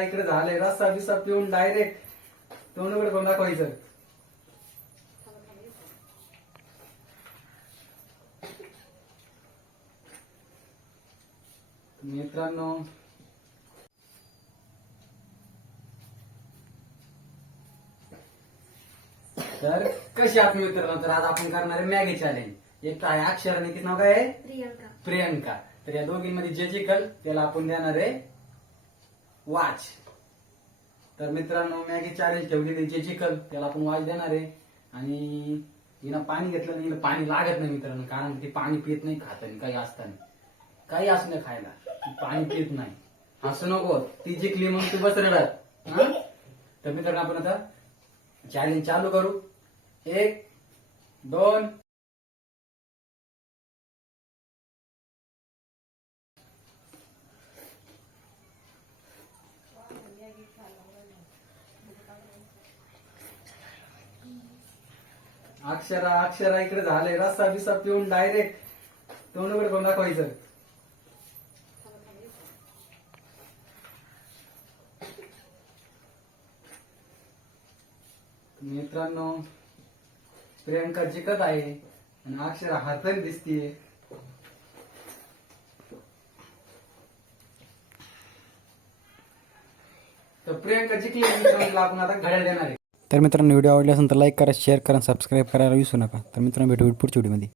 अक्षरा इकडे झाले रस्सा बिस्सा पिऊन डायरेक्ट तोंडकडे कोण दाखवायचं. मित्रांनो तर कशी आहात मित्रांनो तर आज आपण करणार आहे मॅगी चॅलेंज एक आहे अक्षर आणि नाव काय आहे? प्रियंका. प्रियंका. तर या दोघींमध्ये जे जिंकल त्याला आपण देणार आहे. वॉच. तर मित्रांनो मॅगी चॅलेंज ठेवलेली जे चिकन त्याला आपण वॉच देणार आहे. आणि हिनं पाणी घेतलं नाही पाणी लागत नाही मित्रांनो कारण ती पाणी पित नाही खात नाही काही असताना काही असू खायला. पाणी पित नाही. असं नको. ती जिंकली मग तू बस रडत तर मित्रांनो आपण आता चॅलेंज चालू करू. एक दोन अक्षरा अक्षरा इकडे झाले रस्सा बिस्सा पिऊन डायरेक्ट तोंडकडे कोण दाखवायचं. मित्रांनो प्रियंका जिकत आहे आणि अक्षरा हाताने दिसतीये. तर प्रियंका जिंकली मित्रांनो आपण आता घड्याळ देणार आहे. तर मित्रांनो व्हिडिओ आवडला असेल तर लाईक करा शेअर करा सबस्क्राईब करायला विसरू नका. तर मित्रांनो भेटू पुढच्या व्हिडिओमध्ये.